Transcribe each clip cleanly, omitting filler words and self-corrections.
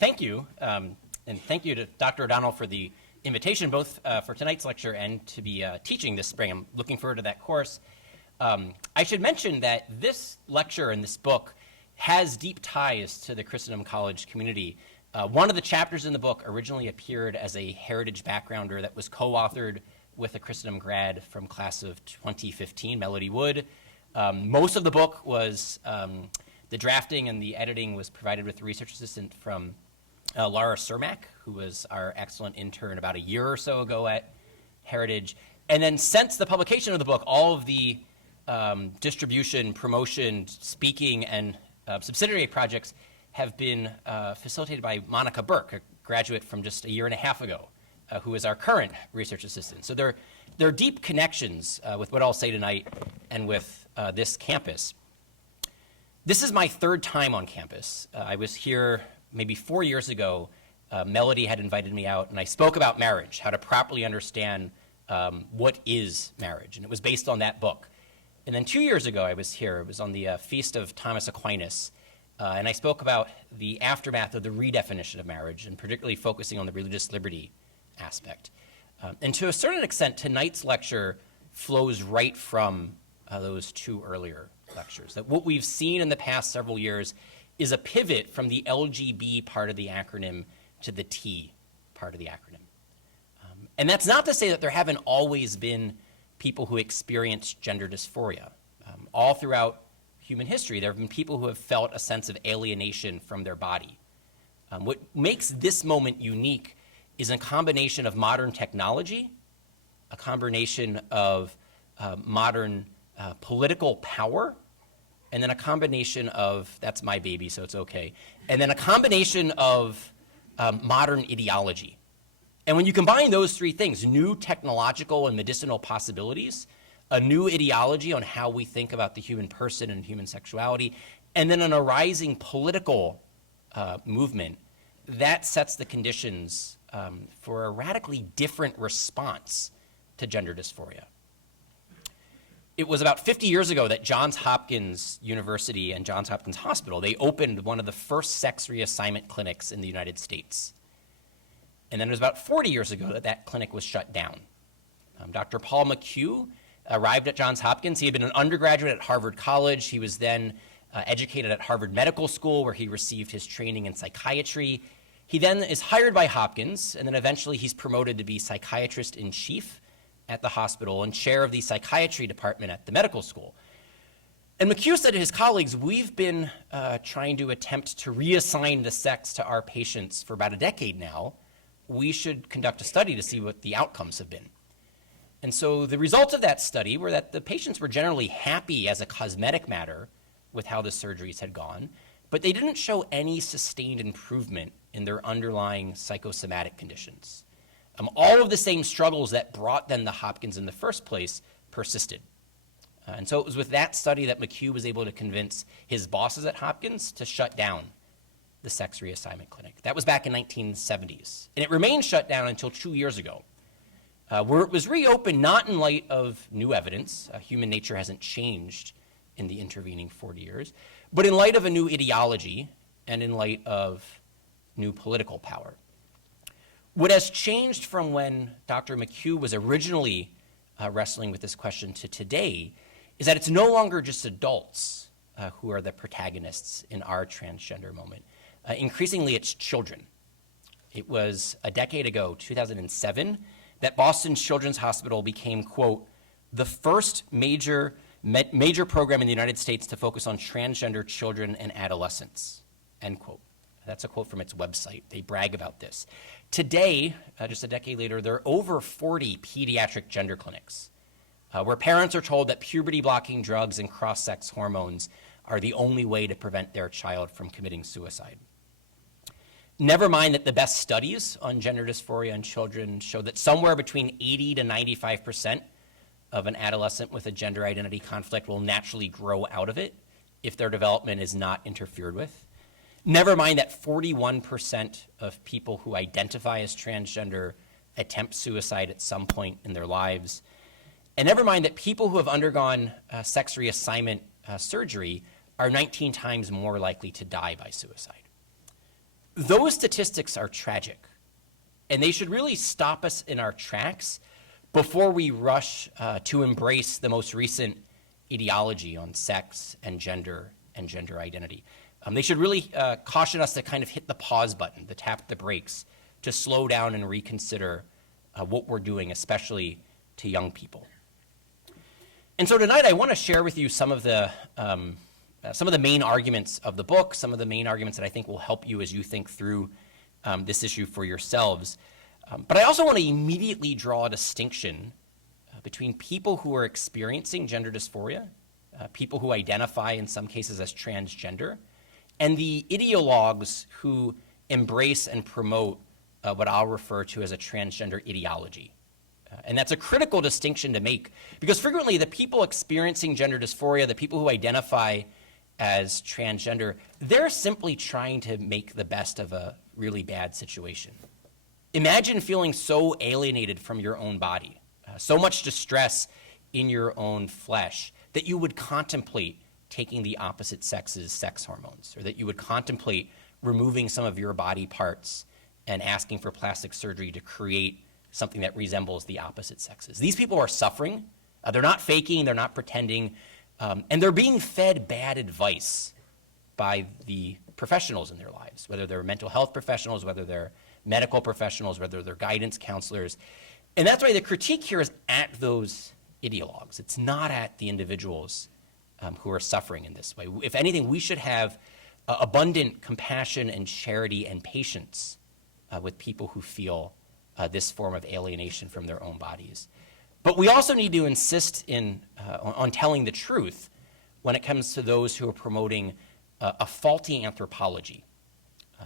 Thank you, and thank you to Dr. O'Donnell for the invitation, both for tonight's lecture and to be teaching this spring. I'm looking forward to that course. I should mention that this lecture and this book has deep ties to the Christendom College community. One of the chapters in the book originally appeared as a heritage backgrounder that was co-authored with a Christendom grad from class of 2015, Melody Wood. Most of the book was, the drafting and the editing was provided with a research assistant from Laura Cermak, who was our excellent intern about a year or so ago at Heritage. And then since the publication of the book, all of the distribution, promotion, speaking, and subsidiary projects have been facilitated by Monica Burke, a graduate from just a year and a half ago, who is our current research assistant. So there are deep connections with what I'll say tonight and with this campus. This is my third time on campus. I was here maybe 4 years ago. Melody had invited me out, and I spoke about marriage, how to properly understand what is marriage, and it was based on that book. And then 2 years ago, I was here. It was on the Feast of Thomas Aquinas, and I spoke about the aftermath of the redefinition of marriage, and particularly focusing on the religious liberty aspect. And to a certain extent, tonight's lecture flows right from those two earlier lectures. That what we've seen in the past several years is a pivot from the LGB part of the acronym to the T part of the acronym. And that's not to say that there haven't always been people who experience gender dysphoria. All throughout human history, there have been people who have felt a sense of alienation from their body. What makes this moment unique is a combination of modern technology, a combination of modern political power, and then a combination of, that's my baby, so it's okay, and then a combination of modern ideology. And when you combine those three things, new technological and medicinal possibilities, a new ideology on how we think about the human person and human sexuality, and then an arising political movement, that sets the conditions for a radically different response to gender dysphoria. It was about 50 years ago that Johns Hopkins University and Johns Hopkins Hospital, they opened one of the first sex reassignment clinics in the United States. And then it was about 40 years ago that that clinic was shut down. Dr. Paul Mchugh arrived at Johns Hopkins. He had been an undergraduate at Harvard College. He was then educated at Harvard Medical School, where he received his training in psychiatry. He then is hired by Hopkins, and then eventually he's promoted to be psychiatrist in chief at the hospital and chair of the psychiatry department at the medical school. And Mchugh said to his colleagues, we've been trying to attempt to reassign the sex to our patients for about a decade now. We should conduct a study to see what the outcomes have been. And so the results of that study were that the patients were generally happy as a cosmetic matter with how the surgeries had gone, but they didn't show any sustained improvement in their underlying psychosomatic conditions. All of the same struggles that brought them to Hopkins in the first place persisted. And so it was with that study that Mchugh was able to convince his bosses at Hopkins to shut down the sex reassignment clinic. That was back in 1970s. And it remained shut down until 2 years ago, where it was reopened not in light of new evidence. Human nature hasn't changed in the intervening 40 years, but in light of a new ideology and in light of new political power. What has changed from when Dr. Mchugh was originally wrestling with this question to today is that it's no longer just adults who are the protagonists in our transgender moment. Increasingly, it's children. It was a decade ago, 2007, that Boston Children's Hospital became, quote, the first major program in the United States to focus on transgender children and adolescents, end quote. That's a quote from its website. They brag about this. Today, just a decade later, there are over 40 pediatric gender clinics where parents are told that puberty-blocking drugs and cross-sex hormones are the only way to prevent their child from committing suicide. Never mind that the best studies on gender dysphoria in children show that somewhere between 80 to 95% of an adolescent with a gender identity conflict will naturally grow out of it if their development is not interfered with. Never mind that 41% of people who identify as transgender attempt suicide at some point in their lives. And never mind that people who have undergone sex reassignment surgery are 19 times more likely to die by suicide. those statistics are tragic, and they should really stop us in our tracks before we rush to embrace the most recent ideology on sex and gender identity. They should really caution us to kind of hit the pause button, to tap the brakes, to slow down and reconsider what we're doing, especially to young people. And so tonight I want to share with you some of the main arguments of the book, some of the main arguments that I think will help you as you think through this issue for yourselves. But I also want to immediately draw a distinction between people who are experiencing gender dysphoria, people who identify in some cases as transgender, and the ideologues who embrace and promote what I'll refer to as a transgender ideology. And that's a critical distinction to make, because frequently the people experiencing gender dysphoria, the people who identify as transgender, they're simply trying to make the best of a really bad situation. Imagine feeling so alienated from your own body, so much distress in your own flesh, that you would contemplate taking the opposite sex's sex hormones, or that you would contemplate removing some of your body parts and asking for plastic surgery to create something that resembles the opposite sexes. These people are suffering. They're not faking, they're not pretending, and they're being fed bad advice by the professionals in their lives, whether they're mental health professionals, whether they're medical professionals, whether they're guidance counselors. And that's why the critique here is at those ideologues. It's not at the individuals who are suffering in this way. If anything, we should have abundant compassion and charity and patience with people who feel this form of alienation from their own bodies. But we also need to insist on telling the truth when it comes to those who are promoting a faulty anthropology.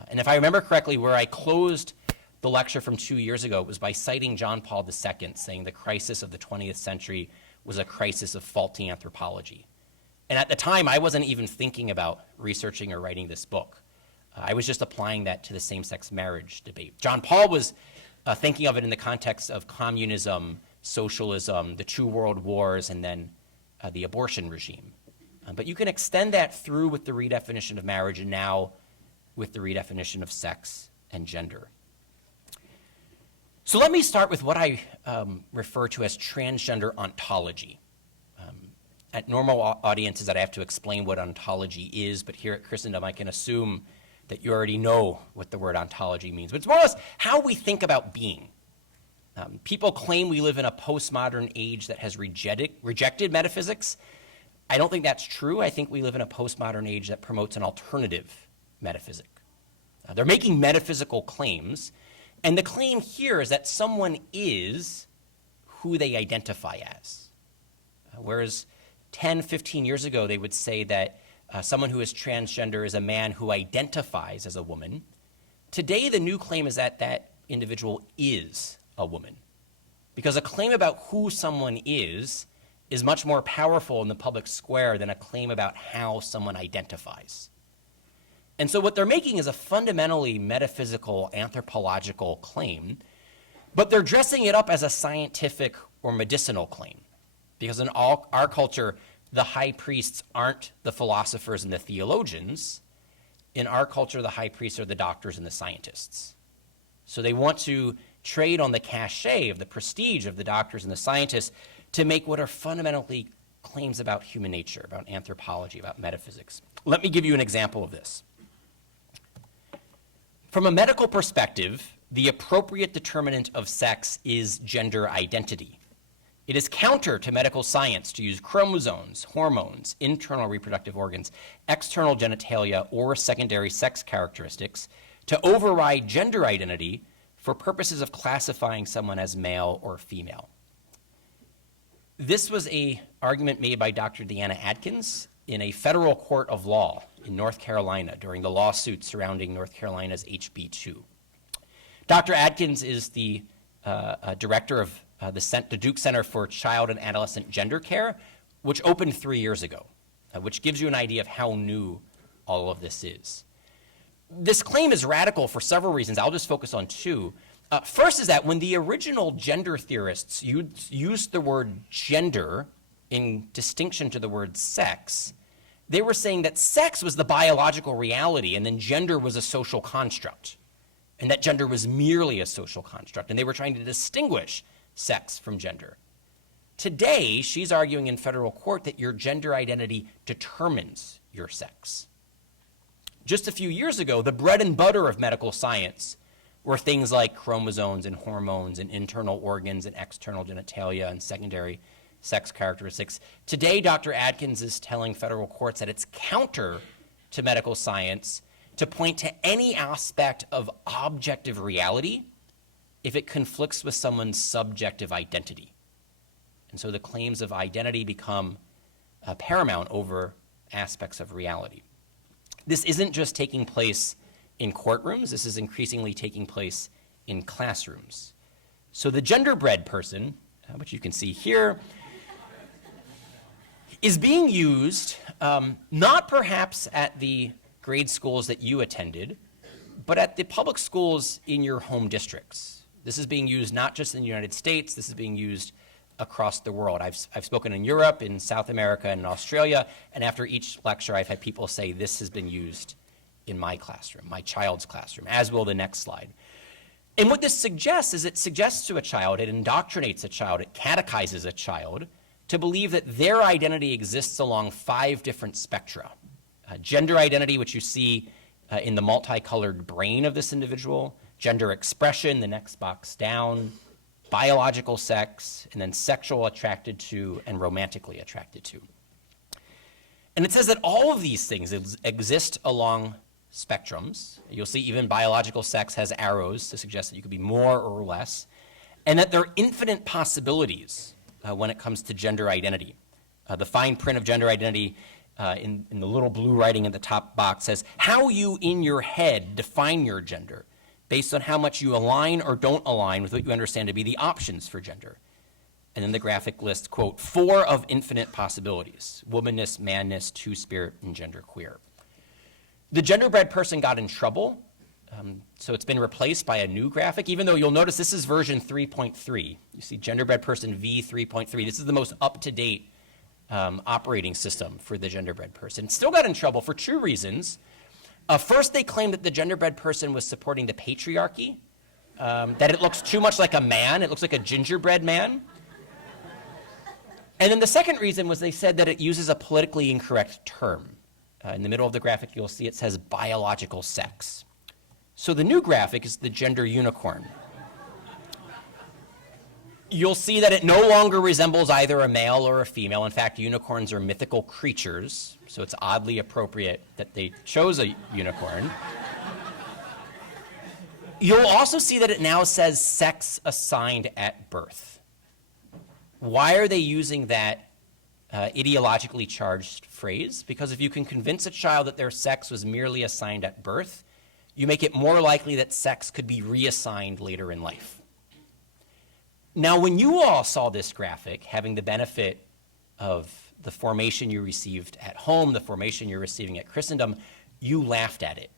And if I remember correctly, where I closed the lecture from 2 years ago, it was by citing John Paul II, saying the crisis of the 20th century was a crisis of faulty anthropology. And at the time, I wasn't even thinking about researching or writing this book. I was just applying that to the same-sex marriage debate. John Paul was thinking of it in the context of communism, socialism, the two world wars, and then the abortion regime. But you can extend that through with the redefinition of marriage, and now with the redefinition of sex and gender. So let me start with what I refer to as transgender ontology. At normal audiences, I'd have to explain what ontology is, but here at Christendom, I can assume that you already know what the word ontology means. But it's more or less how we think about being. People claim we live in a postmodern age that has rejected metaphysics. I don't think that's true. I think we live in a postmodern age that promotes an alternative metaphysic. They're making metaphysical claims, and the claim here is that someone is who they identify as. Whereas 10, 15 years ago, they would say that someone who is transgender is a man who identifies as a woman. Today, the new claim is that that individual is a woman, because a claim about who someone is much more powerful in the public square than a claim about how someone identifies. And so what they're making is a fundamentally metaphysical, anthropological claim, but they're dressing it up as a scientific or medicinal claim. Because in our culture, the high priests aren't the philosophers and the theologians. In our culture, the high priests are the doctors and the scientists. So they want to trade on the cachet of the prestige of the doctors and the scientists to make what are fundamentally claims about human nature, about anthropology, about metaphysics. Let me give you an example of this. From a medical perspective, the appropriate determinant of sex is gender identity. It is counter to medical science to use chromosomes, hormones, internal reproductive organs, external genitalia, or secondary sex characteristics to override gender identity for purposes of classifying someone as male or female. This was an argument made by Dr. Deanna Adkins in a federal court of law in North Carolina during the lawsuit surrounding North Carolina's HB 2. Dr. Adkins is the director of the Duke Center for Child and Adolescent Gender Care, which opened 3 years ago, which gives you an idea of how new all of this is. This claim is radical for several reasons. I'll just focus on two. First is that when the original gender theorists used the word gender in distinction to the word sex, They were saying that sex was the biological reality and then gender was a social construct, and that gender was merely a social construct, and they were trying to distinguish sex from gender. Today, she's arguing in federal court that your gender identity determines your sex. Just a few years ago, the bread and butter of medical science were things like chromosomes and hormones and internal organs and external genitalia and secondary sex characteristics. Today, Dr. Adkins is telling federal courts that it's counter to medical science to point to any aspect of objective reality if it conflicts with someone's subjective identity. And so the claims of identity become paramount over aspects of reality. This isn't just taking place in courtrooms, this is increasingly taking place in classrooms. So the genderbread person, which you can see here, is being used not perhaps at the grade schools that you attended, but at the public schools in your home districts. This is being used not just in the United States, this is being used across the world. I've spoken in Europe, in South America, and in Australia, and after each lecture I've had people say this has been used in my classroom, my child's classroom, as will the next slide. And what this suggests is it suggests to a child, it indoctrinates a child, it catechizes a child to believe that their identity exists along 5 different spectra. Gender identity, which you see in the multicolored brain of this individual, gender expression, the next box down, biological sex, and then sexual attracted to and romantically attracted to. And it says that all of these things exist along spectrums. You'll see even biological sex has arrows to suggest that you could be more or less, and that there are infinite possibilities when it comes to gender identity. The fine print of gender identity in the little blue writing in the top box says how you in your head define your gender based on how much you align or don't align with what you understand to be the options for gender. And then the graphic lists, quote, 4 of infinite possibilities: womanness, manness, two-spirit, and genderqueer. The genderbread person got in trouble, so it's been replaced by a new graphic, even though you'll notice this is version 3.3. You see genderbread person V3.3. This is the most up-to-date operating system for the genderbread person. Still got in trouble for 2 reasons. First, they claimed that the genderbread person was supporting the patriarchy, that it looks too much like a man. It looks like a gingerbread man. And then the second reason was they said that it uses a politically incorrect term. In the middle of the graphic, you'll see it says biological sex. So the new graphic is the gender unicorn. You'll see that it no longer resembles either a male or a female. In fact, unicorns are mythical creatures, so it's oddly appropriate that they chose a unicorn. You'll also see that it now says sex assigned at birth. Why are they using that ideologically charged phrase? Because if you can convince a child that their sex was merely assigned at birth, you make it more likely that sex could be reassigned later in life. Now, when you all saw this graphic, having the benefit of the formation you received at home, the formation you're receiving at Christendom, you laughed at it.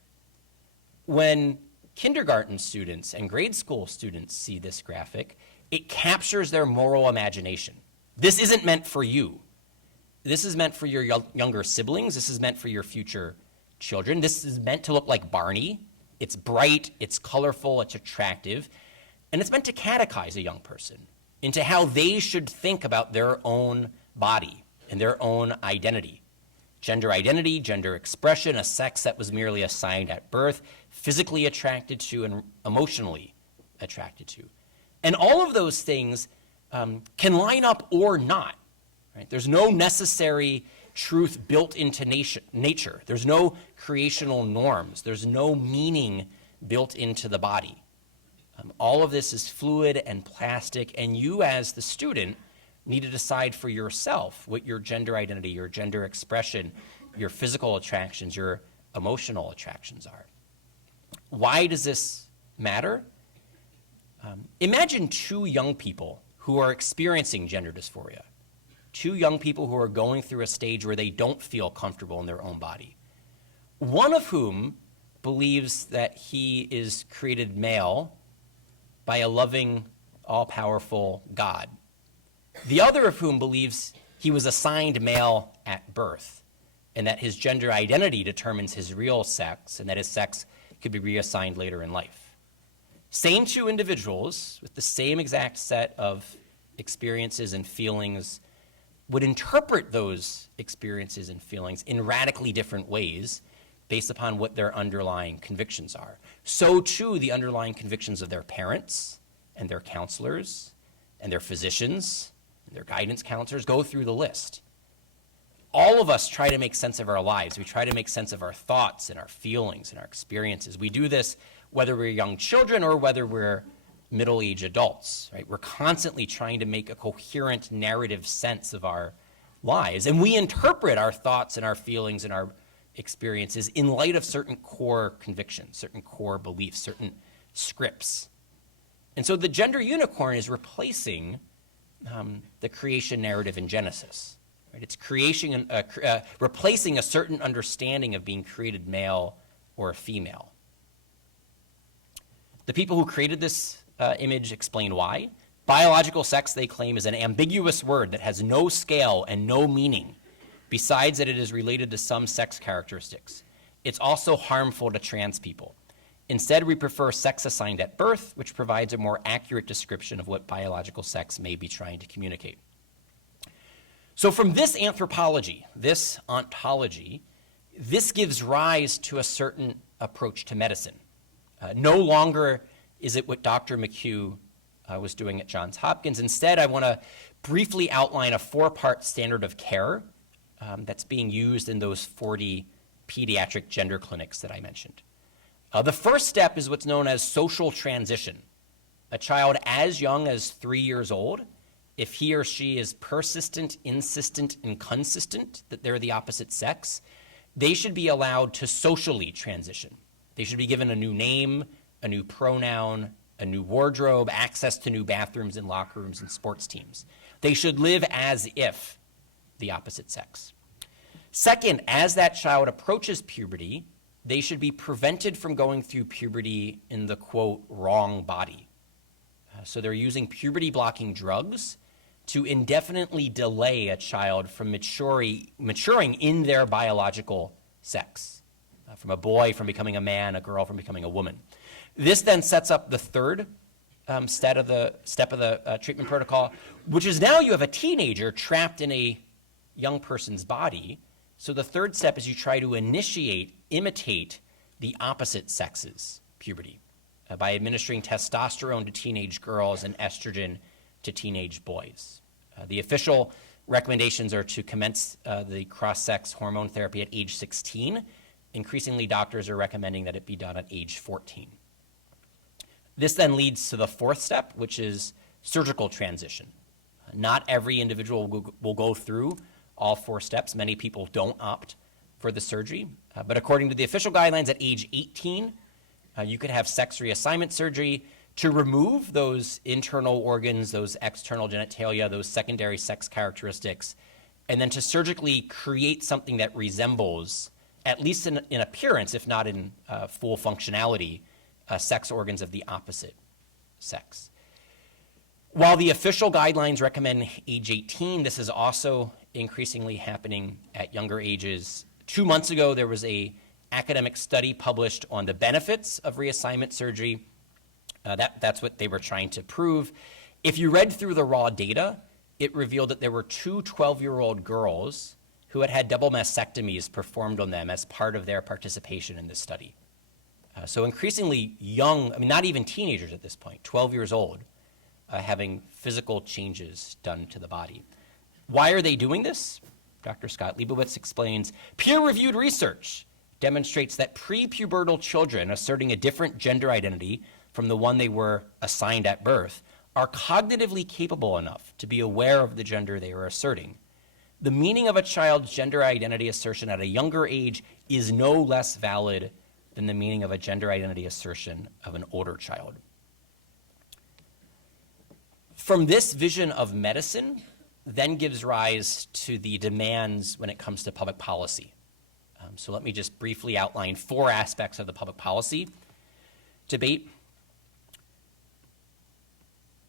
When kindergarten students and grade school students see this graphic, it captures their moral imagination. This isn't meant for you. This is meant for your younger siblings. This is meant for your future children. This is meant to look like Barney. It's bright, it's colorful, it's attractive, and it's meant to catechize a young person into how they should think about their own body and their own identity. Gender identity, gender expression, a sex that was merely assigned at birth, physically attracted to and emotionally attracted to. And all of those things can line up or not. Right? There's no necessary truth built into nature. There's no creational norms. There's no meaning built into the body. All of this is fluid and plastic, and you as the student need to decide for yourself what your gender identity, your gender expression, your physical attractions, your emotional attractions are. Why does this matter? Imagine 2 young people who are experiencing gender dysphoria. 2 young people who are going through a stage where they don't feel comfortable in their own body. One of whom believes that he is created male by a loving, all-powerful God. The other of whom believes he was assigned male at birth, and that his gender identity determines his real sex, and that his sex could be reassigned later in life. Same two individuals with the same exact set of experiences and feelings would interpret those experiences and feelings in radically different ways based upon what their underlying convictions are. So too, the underlying convictions of their parents and their counselors and their physicians and their guidance counselors go through the list. All of us try to make sense of our lives. We try to make sense of our thoughts and our feelings and our experiences. We do this whether we're young children or whether we're middle-aged adults, right? We're constantly trying to make a coherent narrative sense of our lives. And we interpret our thoughts and our feelings and our experiences in light of certain core convictions, certain core beliefs, certain scripts. And so the gender unicorn is replacing the creation narrative in Genesis. Right? It's replacing a certain understanding of being created male or female. The people who created this image explain why. Biological sex, they claim, is an ambiguous word that has no scale and no meaning, besides that it is related to some sex characteristics. It's also harmful to trans people. Instead, we prefer sex assigned at birth, which provides a more accurate description of what biological sex may be trying to communicate. So from this anthropology, this ontology, this gives rise to a certain approach to medicine. No longer is it what Dr. Mchugh was doing at Johns Hopkins. Instead, I want to briefly outline a 4-part standard of care that's being used in those 40 pediatric gender clinics that I mentioned. The first step is what's known as social transition. A child as young as 3 years old, if he or she is persistent, insistent, and consistent that they're the opposite sex, they should be allowed to socially transition. They should be given a new name, a new pronoun, a new wardrobe, access to new bathrooms and locker rooms and sports teams. They should live as if the opposite sex. Second, as that child approaches puberty, they should be prevented from going through puberty in the, quote, wrong body. So they're using puberty-blocking drugs to indefinitely delay a child from maturing in their biological sex, from a boy from becoming a man, a girl from becoming a woman. This then sets up the third step of the treatment protocol, which is now you have a teenager trapped in a young person's body. So the third step is you try to imitate the opposite sex's puberty by administering testosterone to teenage girls and estrogen to teenage boys. The official recommendations are to commence the cross-sex hormone therapy at age 16. Increasingly, doctors are recommending that it be done at age 14. This then leads to the fourth step, which is surgical transition. Not every individual will go through all 4 steps. Many people don't opt for the surgery. But according to the official guidelines, at age 18, you could have sex reassignment surgery to remove those internal organs, those external genitalia, those secondary sex characteristics, and then to surgically create something that resembles, at least in appearance, if not in full functionality, sex organs of the opposite sex. While the official guidelines recommend age 18, this is also increasingly happening at younger ages. 2 months ago, there was an academic study published on the benefits of reassignment surgery. That's what they were trying to prove. If you read through the raw data, it revealed that there were 2 12-year-old girls who had had double mastectomies performed on them as part of their participation in this study. So increasingly young, not even teenagers at this point, 12 years old, having physical changes done to the body. Why are they doing this? Dr. Scott Leibowitz explains, peer-reviewed research demonstrates that prepubertal children asserting a different gender identity from the one they were assigned at birth are cognitively capable enough to be aware of the gender they are asserting. The meaning of a child's gender identity assertion at a younger age is no less valid than the meaning of a gender identity assertion of an older child. From this vision of medicine, then gives rise to the demands when it comes to public policy. So let me just briefly outline 4 aspects of the public policy debate.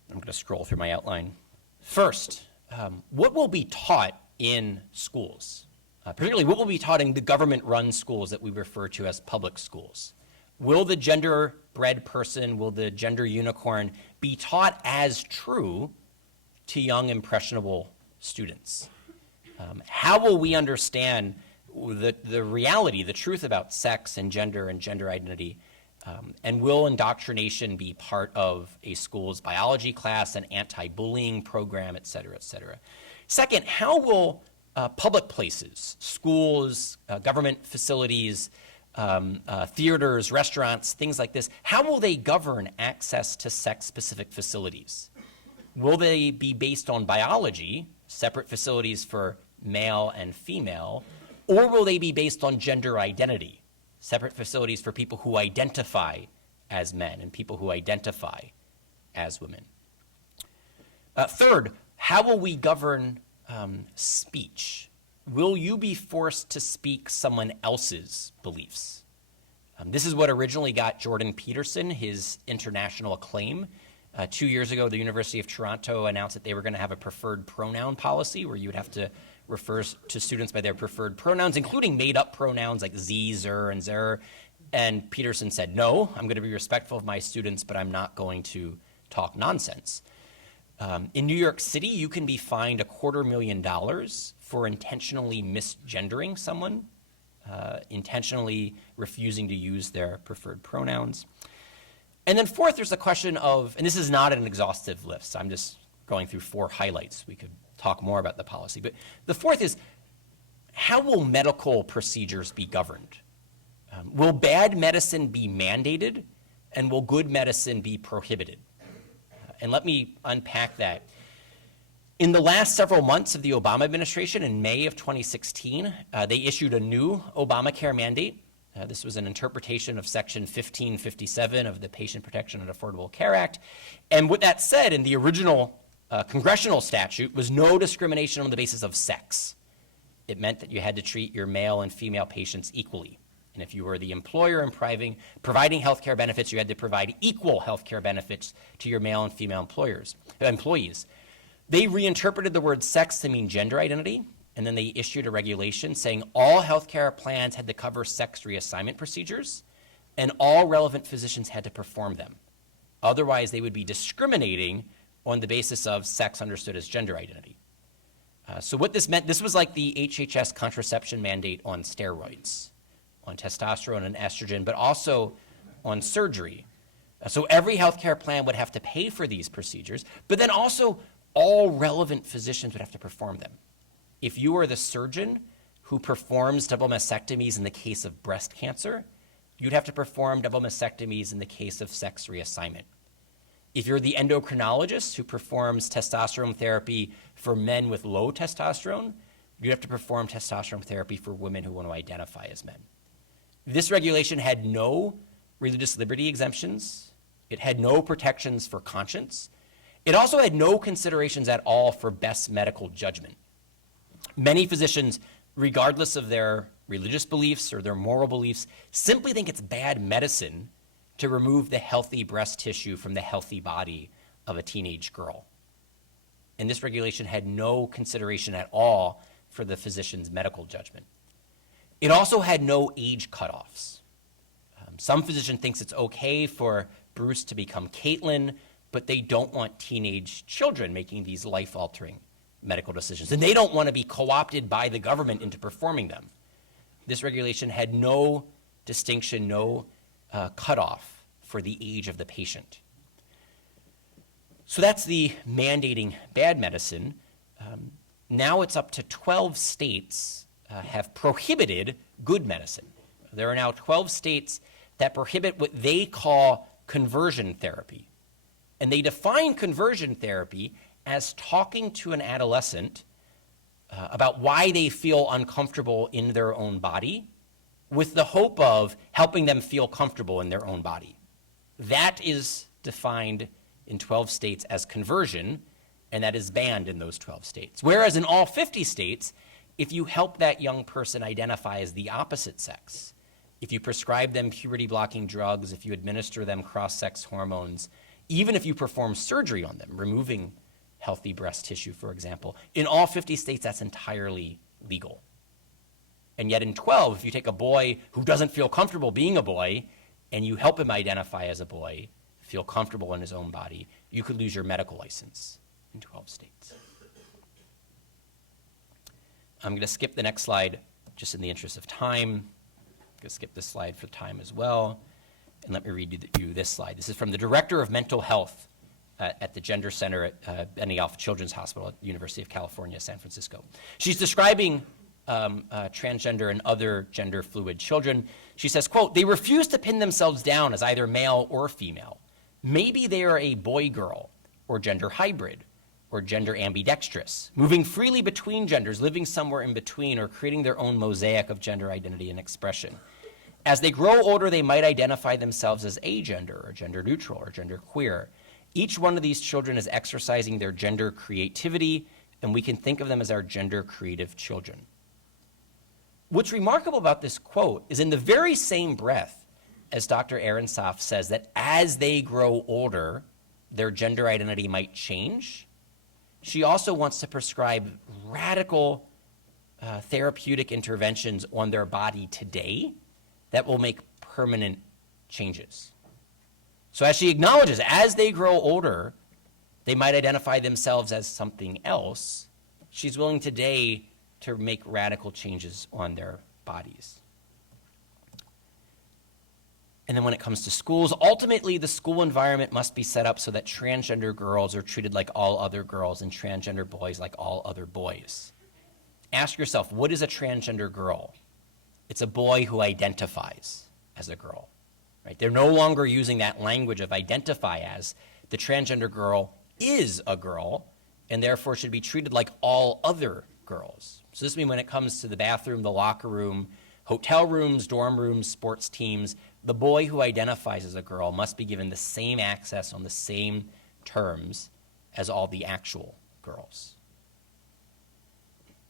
I'm going to scroll through my outline. First, what will be taught in schools? Particularly, what will be taught in the government-run schools that we refer to as public schools? Will the gender-bred person, will the gender unicorn be taught as true to young, impressionable students? How will we understand the reality, the truth about sex and gender identity? And will indoctrination be part of a school's biology class, an anti-bullying program, et cetera, et cetera? Second, how will public places, schools, government facilities, theaters, restaurants, things like this, how will they govern access to sex-specific facilities? Will they be based on biology, separate facilities for male and female, or will they be based on gender identity, separate facilities for people who identify as men and people who identify as women? Third, how will we govern speech? Will you be forced to speak someone else's beliefs? This is what originally got Jordan Peterson his international acclaim. 2 years ago, the University of Toronto announced that they were going to have a preferred pronoun policy where you would have to refer to students by their preferred pronouns, including made-up pronouns like ze, zer, and zer. And Peterson said, no, I'm going to be respectful of my students, but I'm not going to talk nonsense. In New York City, you can be fined $250,000 for intentionally misgendering someone, intentionally refusing to use their preferred pronouns. And then fourth, there's the question of, and this is not an exhaustive list, so I'm just going through 4 highlights. We could talk more about the policy. But the fourth is, how will medical procedures be governed? Will bad medicine be mandated, and will good medicine be prohibited? And let me unpack that. In the last several months of the Obama administration, in May of 2016, they issued a new Obamacare mandate. This was an interpretation of Section 1557 of the Patient Protection and Affordable Care Act. And what that said in the original congressional statute was no discrimination on the basis of sex. It meant that you had to treat your male and female patients equally. And if you were the employer and providing health care benefits, you had to provide equal health care benefits to your male and female employees. They reinterpreted the word sex to mean gender identity, and then they issued a regulation saying all health care plans had to cover sex reassignment procedures, and all relevant physicians had to perform them. Otherwise, they would be discriminating on the basis of sex understood as gender identity. So what this meant, this was like the HHS contraception mandate on steroids, on testosterone and estrogen, but also on surgery. So every healthcare plan would have to pay for these procedures, but then also all relevant physicians would have to perform them. If you are the surgeon who performs double mastectomies in the case of breast cancer, you'd have to perform double mastectomies in the case of sex reassignment. If you're the endocrinologist who performs testosterone therapy for men with low testosterone, you'd have to perform testosterone therapy for women who want to identify as men. This regulation had no religious liberty exemptions. It had no protections for conscience. It also had no considerations at all for best medical judgment. Many physicians, regardless of their religious beliefs or their moral beliefs, simply think it's bad medicine to remove the healthy breast tissue from the healthy body of a teenage girl. And this regulation had no consideration at all for the physician's medical judgment. It also had no age cutoffs. Some physician thinks it's okay for Bruce to become Caitlin, but they don't want teenage children making these life-altering medical decisions. And they don't want to be co-opted by the government into performing them. This regulation had no distinction, no cutoff for the age of the patient. So that's the mandating bad medicine. Now it's up to 12 states have prohibited good medicine. There are now 12 states that prohibit what they call conversion therapy. And they define conversion therapy as talking to an adolescent about why they feel uncomfortable in their own body with the hope of helping them feel comfortable in their own body. That is defined in 12 states as conversion, and that is banned in those 12 states. Whereas in all 50 states, if you help that young person identify as the opposite sex, if you prescribe them puberty-blocking drugs, if you administer them cross-sex hormones, even if you perform surgery on them, removing healthy breast tissue, for example, in all 50 states, that's entirely legal. And yet in 12, if you take a boy who doesn't feel comfortable being a boy and you help him identify as a boy, feel comfortable in his own body, you could lose your medical license in 12 states. I'm going to skip the next slide just in the interest of time. I'm going to skip this slide for time as well. And let me read you this slide. This is from the Director of Mental Health at the Gender Center at Benioff Children's Hospital at the University of California, San Francisco. She's describing transgender and other gender fluid children. She says, quote, "They refuse to pin themselves down as either male or female. Maybe they are a boy-girl or gender hybrid or gender ambidextrous, moving freely between genders, living somewhere in between, or creating their own mosaic of gender identity and expression. As they grow older, they might identify themselves as agender or gender neutral or gender queer. Each one of these children is exercising their gender creativity, and we can think of them as our gender creative children." What's remarkable about this quote is in the very same breath as Dr. Aronsoff says that as they grow older, their gender identity might change, she also wants to prescribe radical therapeutic interventions on their body today that will make permanent changes. So as she acknowledges, as they grow older, they might identify themselves as something else, she's willing today to make radical changes on their bodies. And then when it comes to schools, ultimately the school environment must be set up so that transgender girls are treated like all other girls and transgender boys like all other boys. Ask yourself, what is a transgender girl? It's a boy who identifies as a girl. Right? They're no longer using that language of identify as. The transgender girl is a girl and therefore should be treated like all other girls. So this means when it comes to the bathroom, the locker room, hotel rooms, dorm rooms, sports teams, the boy who identifies as a girl must be given the same access on the same terms as all the actual girls.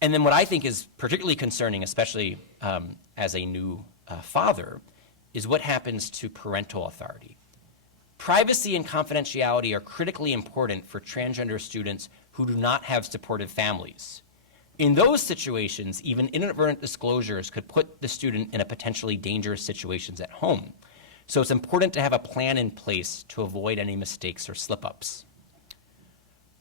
And then what I think is particularly concerning, especially as a new father, is what happens to parental authority. Privacy and confidentiality are critically important for transgender students who do not have supportive families. In those situations, even inadvertent disclosures could put the student in a potentially dangerous situations at home. So it's important to have a plan in place to avoid any mistakes or slip-ups.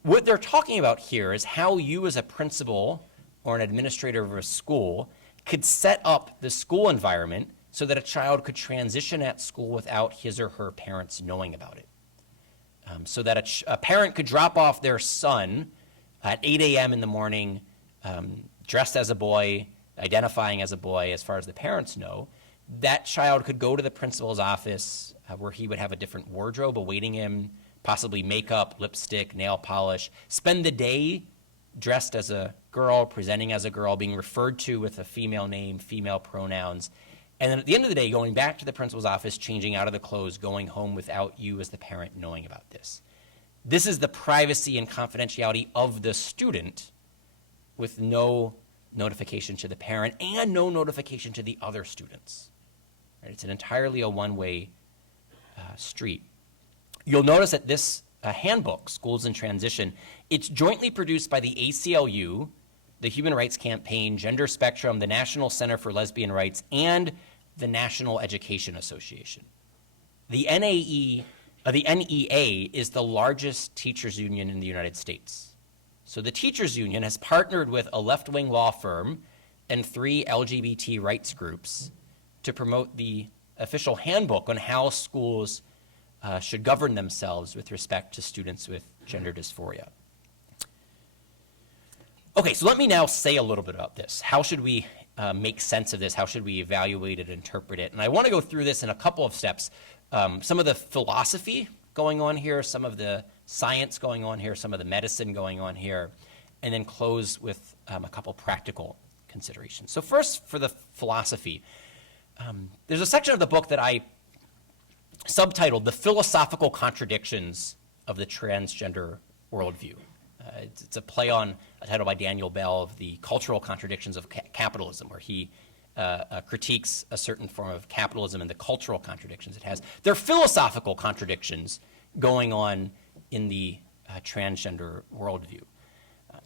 What they're talking about here is how you as a principal or an administrator of a school could set up the school environment so that a child could transition at school without his or her parents knowing about it. So that a parent could drop off their son at 8 a.m. in the morning, dressed as a boy, identifying as a boy as far as the parents know. That child could go to the principal's office where he would have a different wardrobe awaiting him, possibly makeup, lipstick, nail polish, spend the day dressed as a girl, presenting as a girl, being referred to with a female name, female pronouns, and then at the end of the day, going back to the principal's office, changing out of the clothes, going home without you as the parent knowing about this. This is the privacy and confidentiality of the student with no notification to the parent and no notification to the other students. Right? It's entirely a one-way street. You'll notice that this handbook, Schools in Transition, it's jointly produced by the ACLU, the Human Rights Campaign, Gender Spectrum, the National Center for Lesbian Rights, and the National Education Association. The NEA is the largest teachers union in the United States. So the teachers union has partnered with a left-wing law firm and 3 LGBT rights groups to promote the official handbook on how schools should govern themselves with respect to students with gender dysphoria. Okay, so let me now say a little bit about this. How should we make sense of this? How should we evaluate it, interpret it? And I want to go through this in a couple of steps. Some of the philosophy going on here, some of the science going on here, some of the medicine going on here, and then close with a couple practical considerations. So first, for the philosophy, there's a section of the book that I subtitled The Philosophical Contradictions of the Transgender Worldview. It's a play on a title by Daniel Bell of The Cultural Contradictions of Capitalism, where he critiques a certain form of capitalism and the cultural contradictions it has. There are philosophical contradictions going on in the transgender worldview.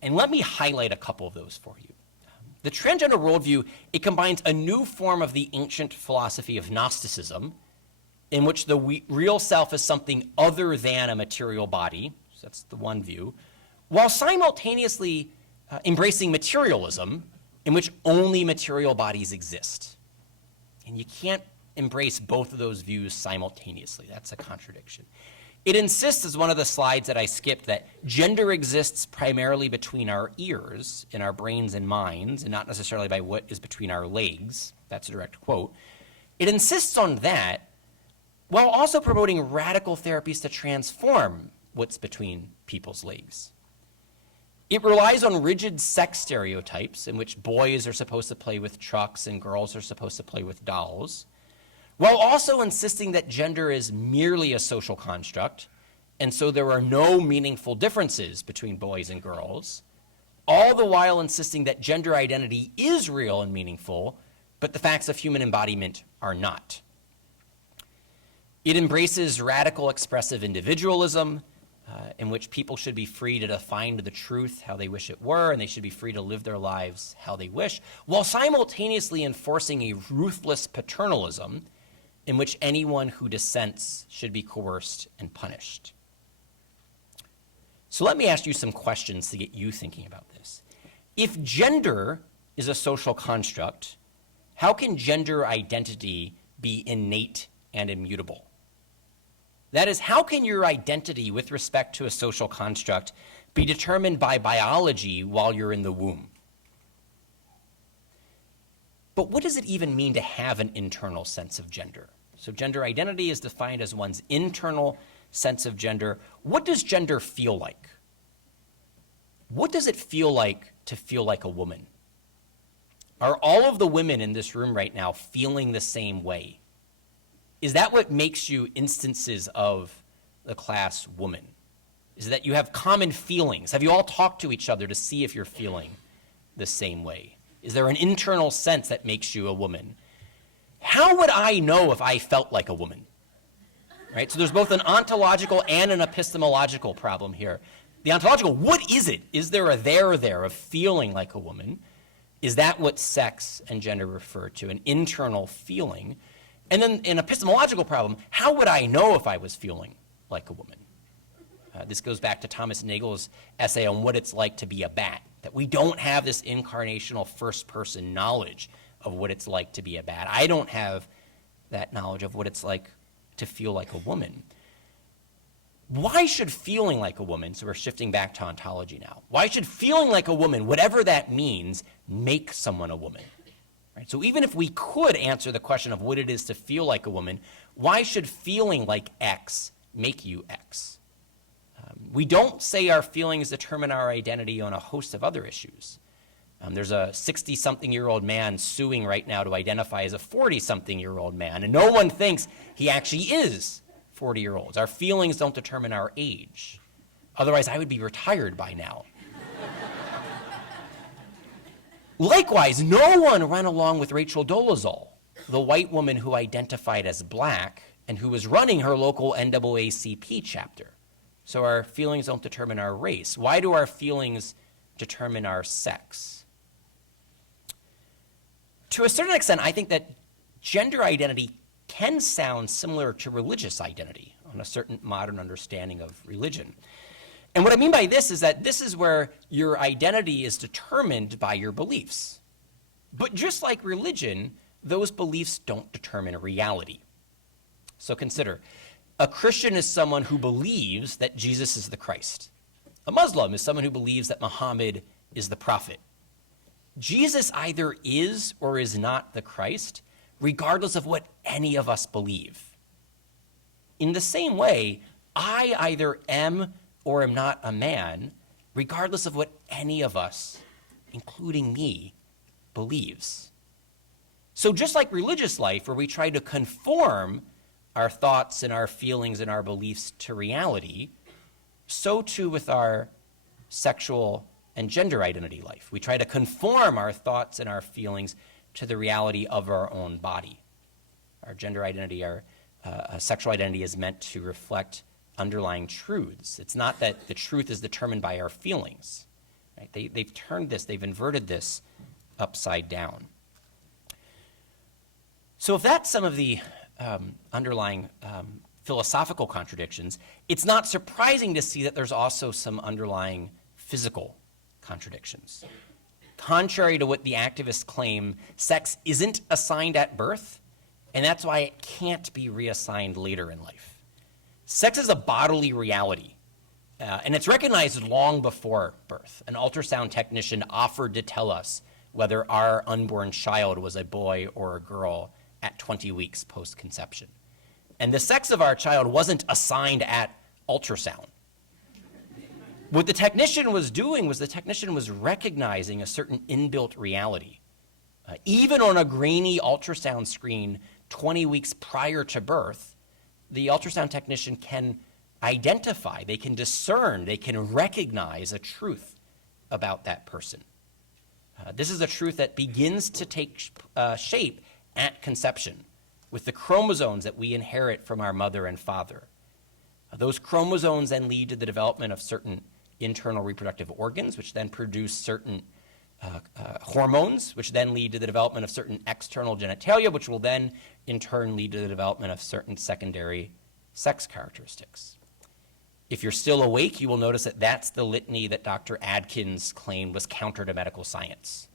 And let me highlight a couple of those for you. The transgender worldview, it combines a new form of the ancient philosophy of Gnosticism, in which the real self is something other than a material body, so that's the one view, while simultaneously embracing materialism, in which only material bodies exist. And you can't embrace both of those views simultaneously. That's a contradiction. It insists, as one of the slides that I skipped, that gender exists primarily between our ears, in our brains and minds, and not necessarily by what is between our legs. That's a direct quote. It insists on that, while also promoting radical therapies to transform what's between people's legs. It relies on rigid sex stereotypes in which boys are supposed to play with trucks and girls are supposed to play with dolls, while also insisting that gender is merely a social construct, and so there are no meaningful differences between boys and girls, all the while insisting that gender identity is real and meaningful, but the facts of human embodiment are not. It embraces radical expressive individualism, in which people should be free to define the truth how they wish it were, and they should be free to live their lives how they wish, while simultaneously enforcing a ruthless paternalism in which anyone who dissents should be coerced and punished. So let me ask you some questions to get you thinking about this. If gender is a social construct, how can gender identity be innate and immutable? That is, how can your identity with respect to a social construct be determined by biology while you're in the womb? But what does it even mean to have an internal sense of gender? So gender identity is defined as one's internal sense of gender. What does gender feel like? What does it feel like to feel like a woman? Are all of the women in this room right now feeling the same way? Is that what makes you instances of the class woman? Is that you have common feelings? Have you all talked to each other to see if you're feeling the same way? Is there an internal sense that makes you a woman? How would I know if I felt like a woman? Right? So there's both an ontological and an epistemological problem here. The ontological, what is it? Is there a there of feeling like a woman? Is that what sex and gender refer to, an internal feeling? And then an epistemological problem, how would I know if I was feeling like a woman? This goes back to Thomas Nagel's essay on what it's like to be a bat, that we don't have this incarnational first-person knowledge of what it's like to be a bat. I don't have that knowledge of what it's like to feel like a woman. Why should feeling like a woman, so we're shifting back to ontology now, why should feeling like a woman, whatever that means, make someone a woman? Right? So even if we could answer the question of what it is to feel like a woman, why should feeling like X make you X? We don't say our feelings determine our identity on a host of other issues. There's a 60-something-year-old man suing right now to identify as a 40-something-year-old man, and no one thinks he actually is 40-year-olds. Our feelings don't determine our age. Otherwise, I would be retired by now. Likewise, no one ran along with Rachel Dolezal, the white woman who identified as black and who was running her local NAACP chapter. So our feelings don't determine our race. Why do our feelings determine our sex? To a certain extent, I think that gender identity can sound similar to religious identity on a certain modern understanding of religion. And what I mean by this is that this is where your identity is determined by your beliefs. But just like religion, those beliefs don't determine reality. So consider, a Christian is someone who believes that Jesus is the Christ. A Muslim is someone who believes that Muhammad is the prophet. Jesus either is or is not the Christ, regardless of what any of us believe. In the same way, I either am or am not a man, regardless of what any of us, including me, believes. So just like religious life, where we try to conform our thoughts and our feelings and our beliefs to reality, so too with our sexual and gender identity life. We try to conform our thoughts and our feelings to the reality of our own body. Our gender identity, our sexual identity is meant to reflect underlying truths. It's not that the truth is determined by our feelings. Right? They've turned this, they've inverted this upside down. So if that's some of the underlying philosophical contradictions, it's not surprising to see that there's also some underlying physical contradictions. Contrary to what the activists claim, sex isn't assigned at birth, and that's why it can't be reassigned later in life. Sex is a bodily reality, and it's recognized long before birth. An ultrasound technician offered to tell us whether our unborn child was a boy or a girl at 20 weeks post-conception. And the sex of our child wasn't assigned at ultrasound. What the technician was doing was the technician was recognizing a certain inbuilt reality. Even on a grainy ultrasound screen 20 weeks prior to birth, the ultrasound technician can identify, they can discern, they can recognize a truth about that person. This is a truth that begins to take shape at conception with the chromosomes that we inherit from our mother and father. Those chromosomes then lead to the development of certain internal reproductive organs, which then produce certain hormones, which then lead to the development of certain external genitalia, which will then in turn lead to the development of certain secondary sex characteristics. If you're still awake, you will notice that that's the litany that Dr. Adkins claimed was counter to medical science.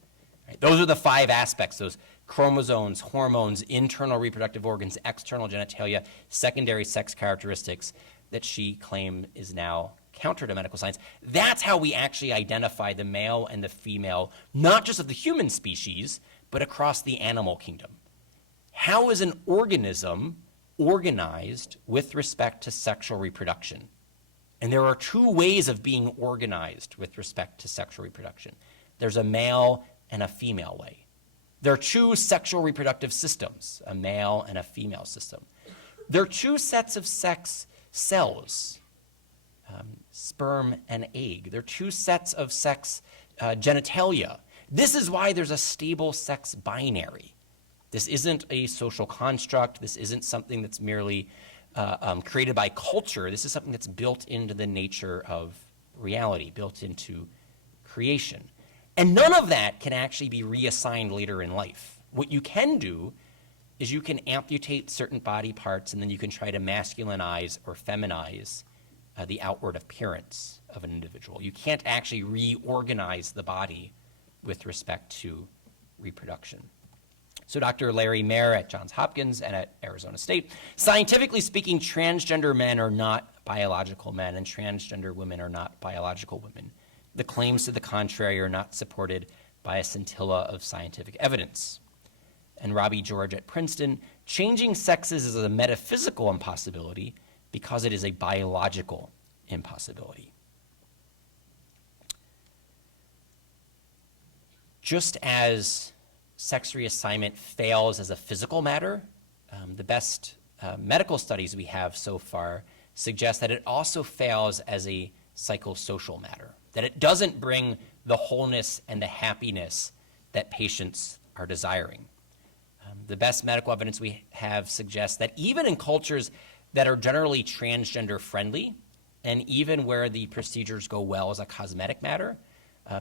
Right? Those are the 5 aspects, those chromosomes, hormones, internal reproductive organs, external genitalia, secondary sex characteristics that she claimed is now counter to medical science. That's how we actually identify the male and the female, not just of the human species, but across the animal kingdom. How is an organism organized with respect to sexual reproduction? And there are 2 ways of being organized with respect to sexual reproduction. There's a male and a female way. There are 2 sexual reproductive systems, a male and a female system. There are 2 sets of sex cells, sperm and egg. There are 2 sets of sex genitalia. This is why there's a stable sex binary. This isn't a social construct. This isn't something that's merely created by culture. This is something that's built into the nature of reality, built into creation. And none of that can actually be reassigned later in life. What you can do is you can amputate certain body parts and then you can try to masculinize or feminize the outward appearance of an individual. You can't actually reorganize the body with respect to reproduction. So Dr. Larry Mayer at Johns Hopkins and at Arizona State, scientifically speaking, transgender men are not biological men and transgender women are not biological women. The claims to the contrary are not supported by a scintilla of scientific evidence. And Robbie George at Princeton, changing sexes is a metaphysical impossibility because it is a biological impossibility. Just as sex reassignment fails as a physical matter, the best medical studies we have so far suggest that it also fails as a psychosocial matter, that it doesn't bring the wholeness and the happiness that patients are desiring. The best medical evidence we have suggests that even in cultures that are generally transgender friendly, and even where the procedures go well as a cosmetic matter,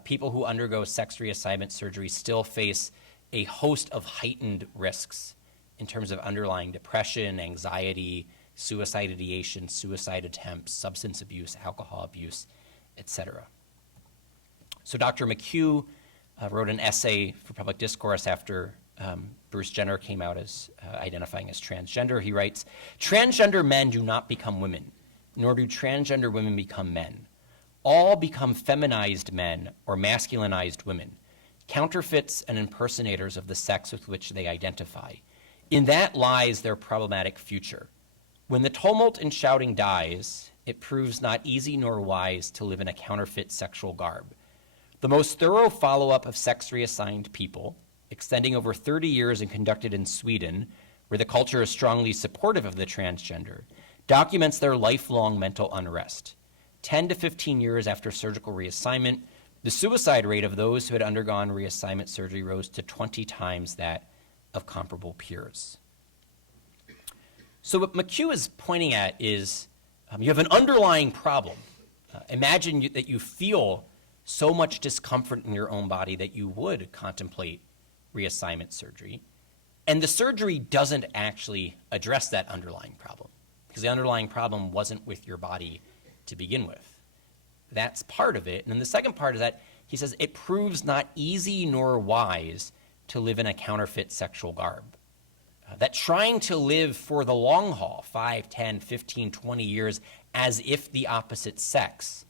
people who undergo sex reassignment surgery still face a host of heightened risks in terms of underlying depression, anxiety, suicide ideation, suicide attempts, substance abuse, alcohol abuse, etc. So Dr. Mchugh wrote an essay for public discourse after Bruce Jenner came out as identifying as transgender. He writes, "Transgender men do not become women, nor do transgender women become men. All become feminized men or masculinized women, counterfeits and impersonators of the sex with which they identify. In that lies their problematic future. When the tumult and shouting dies, it proves not easy nor wise to live in a counterfeit sexual garb. The most thorough follow-up of sex reassigned people, extending over 30 years and conducted in Sweden, where the culture is strongly supportive of the transgender, documents their lifelong mental unrest. 10 to 15 years after surgical reassignment, the suicide rate of those who had undergone reassignment surgery rose to 20 times that of comparable peers." So what Mchugh is pointing at is you have an underlying problem. Imagine that you feel so much discomfort in your own body that you would contemplate reassignment surgery. And the surgery doesn't actually address that underlying problem, because the underlying problem wasn't with your body to begin with. That's part of it. And then the second part is that he says it proves not easy nor wise to live in a counterfeit sexual garb. That trying to live for the long haul, 5, 10, 15, 20 years, as if the opposite sex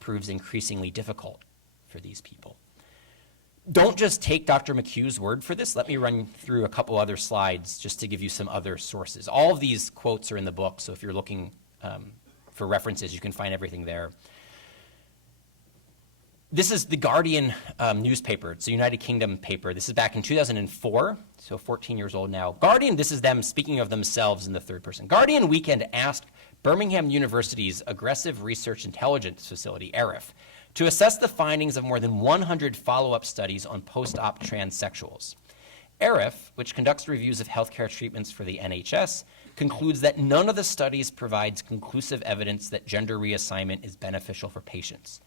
proves increasingly difficult for these people. Don't just take Dr. Mchugh's word for this. Let me run through a couple other slides just to give you some other sources. All of these quotes are in the book, so if you're looking for references, you can find everything there. This is the Guardian newspaper. It's a United Kingdom paper. This is back in 2004, so 14 years old now. Guardian, this is them speaking of themselves in the third person. Guardian Weekend asked Birmingham University's Aggressive Research Intelligence Facility, ARIF, to assess the findings of more than 100 follow-up studies on post-op transsexuals. ARIF, which conducts reviews of healthcare treatments for the NHS, concludes that none of the studies provides conclusive evidence that gender reassignment is beneficial for patients.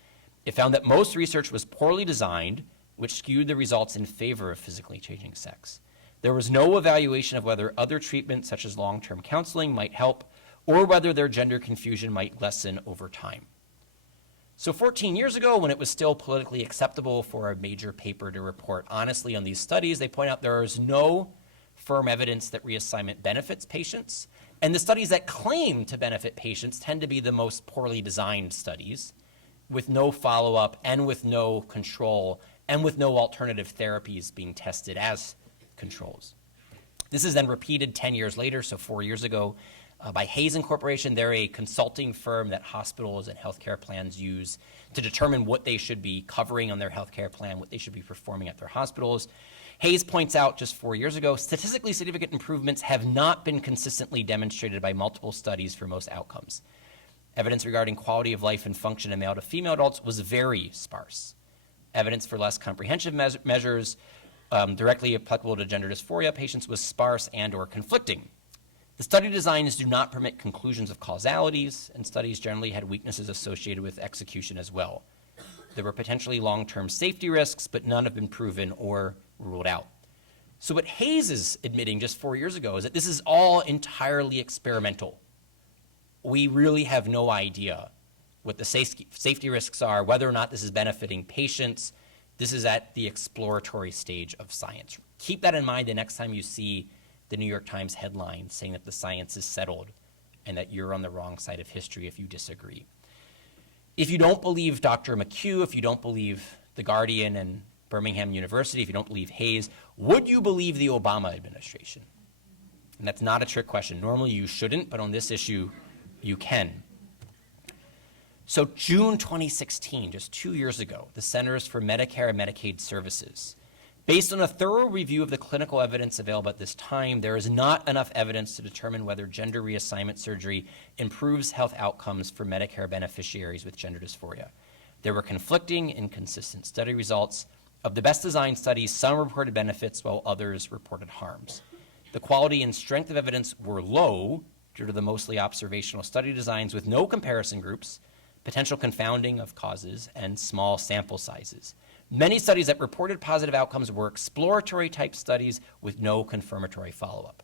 It found that most research was poorly designed, which skewed the results in favor of physically changing sex. There was no evaluation of whether other treatments, such as long-term counseling, might help, or whether their gender confusion might lessen over time. So 14 years ago, when it was still politically acceptable for a major paper to report honestly on these studies, they point out there is no firm evidence that reassignment benefits patients, and the studies that claim to benefit patients tend to be the most poorly designed studies, with no follow-up and with no control and with no alternative therapies being tested as controls. This is then repeated 10 years later, so 4 years ago, by Hayes Incorporation. They're a consulting firm that hospitals and healthcare plans use to determine what they should be covering on their healthcare plan, what they should be performing at their hospitals. Hayes points out just 4 years ago, statistically significant improvements have not been consistently demonstrated by multiple studies for most outcomes. Evidence regarding quality of life and function in male to female adults was very sparse. Evidence for less comprehensive measures directly applicable to gender dysphoria patients was sparse and or conflicting. The study designs do not permit conclusions of causalities, and studies generally had weaknesses associated with execution as well. There were potentially long-term safety risks, but none have been proven or ruled out. So what Hayes is admitting just 4 years ago is that this is all entirely experimental. We really have no idea what the safety risks are, whether or not this is benefiting patients. This is at the exploratory stage of science. Keep that in mind the next time you see the New York Times headline saying that the science is settled and that you're on the wrong side of history if you disagree. If you don't believe Dr. Mchugh, if you don't believe The Guardian and Birmingham University, if you don't believe Hayes, would you believe the Obama administration? And that's not a trick question. Normally you shouldn't, but on this issue, you can. So June 2016, just 2 years ago, the Centers for Medicare and Medicaid Services, based on a thorough review of the clinical evidence available at this time, there is not enough evidence to determine whether gender reassignment surgery improves health outcomes for Medicare beneficiaries with gender dysphoria. There were conflicting, inconsistent study results. Of the best designed studies, some reported benefits while others reported harms. The quality and strength of evidence were low due to the mostly observational study designs with no comparison groups, potential confounding of causes, and small sample sizes. Many studies that reported positive outcomes were exploratory type studies with no confirmatory follow-up.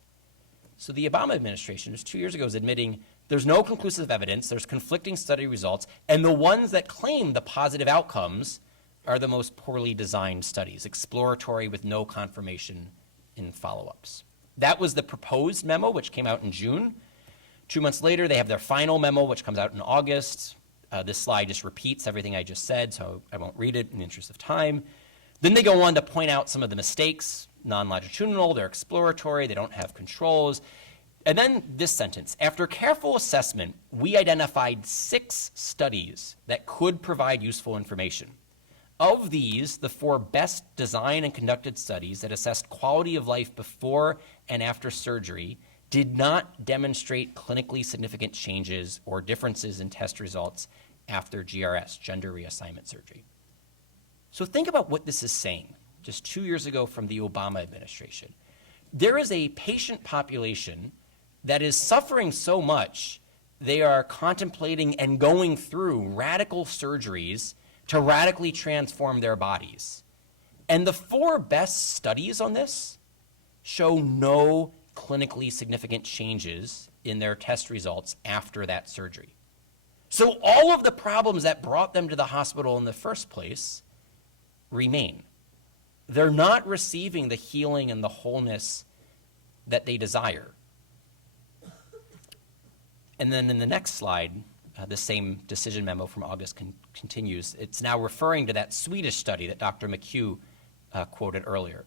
So the Obama administration just 2 years ago is admitting there's no conclusive evidence, there's conflicting study results, and the ones that claim the positive outcomes are the most poorly designed studies, exploratory with no confirmation in follow-ups. That was the proposed memo, which came out in June. 2 months later, they have their final memo, which comes out in August. This slide just repeats everything I just said, so I won't read it in the interest of time. Then they go on to point out some of the mistakes, non-longitudinal, they're exploratory, they don't have controls. And then this sentence, after careful assessment, we identified 6 studies that could provide useful information. Of these, the 4 best designed and conducted studies that assessed quality of life before and after surgery did not demonstrate clinically significant changes or differences in test results after GRS, gender reassignment surgery. So think about what this is saying just 2 years ago from the Obama administration. There is a patient population that is suffering so much they are contemplating and going through radical surgeries to radically transform their bodies. And the 4 best studies on this show no clinically significant changes in their test results after that surgery. So all of the problems that brought them to the hospital in the first place remain. They're not receiving the healing and the wholeness that they desire. And then in the next slide, the same decision memo from August continues. It's now referring to that Swedish study that Dr. Mchugh quoted earlier.